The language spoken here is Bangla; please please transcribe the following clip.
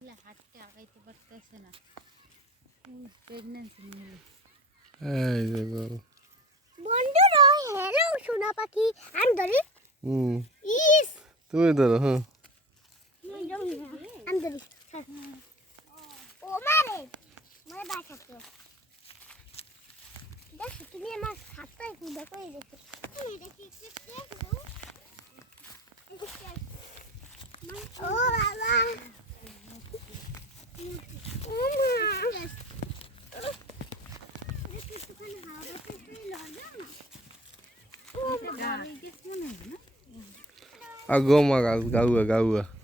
হাঁটতে আগাইতে পারতেছে না প্রেগনেন্সি নিয়ে এই দেখো বন্ধুরা হ্যালো সোনা পাখি আমি ধরি হুম ইস তুমি ধরো হ্যাঁ আমি ধরি ও মারে মানে বাঁচাচ্ছ দেখো তুমি আমার হাতটাই কুদা করে দেখো দেখি দেখো ও ও ও মা মনে হয়